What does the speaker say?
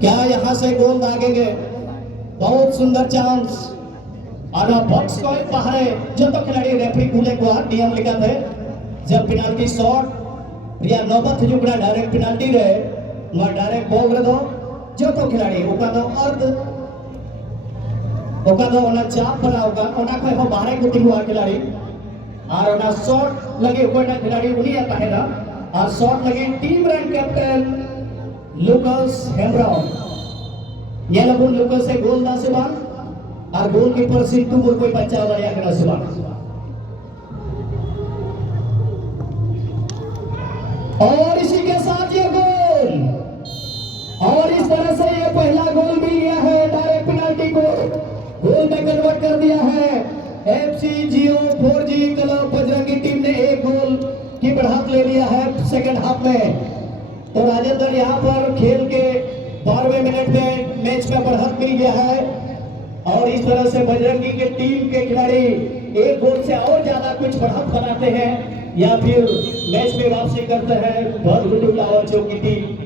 क्या यहाँ से गोल दागेंगे? बहुत सुंदर चांस और बॉक्स को बाहर जो तो खिलाड़ी रेफरी कूदे को नियम लिखा थे जब पेनाल्टी शॉट या नौबत जुगड़ा डायरेक्ट पेनाल्टी रहे वह डायरेक्ट बॉल रे दो जो तो खिलाड़ी ओका दो अर्ध ओका दो ओना चाप बना ओना कोई हो बाहर को हुआ खिलाड़ी और ओना शॉट लगे कोई ना खिलाड़ी उन्हीं आता है ना और शॉट लगे टीम रन कैप्टन लुकास हेम्ब्राउन ये लोग लुकास से गोल दा सुबान और गोलकीपर सिंटू को कोई बच्चा वाला करा सुबान और इसी के साथ ये गोल और इस तरह से ये पहला गोल मिल गया है डायरेक्ट पेनाल्टी को गोल में कन्वर्ट कर दिया है एफसी जियो 4G क्लब बजरंगी टीम ने एक गोल की बढ़त ले लिया है सेकंड हाफ में। तो राजेंद्र यहाँ पर खेल के 12वें मिनट में मैच में बढ़त मिल गया है और इस तरह से बजरंगी के टीम के खिलाड़ी एक गोल से और ज्यादा कुछ बढ़त बनाते हैं या फिर मैच में वापसी करते हैं बहुत गुड और चौकी टीम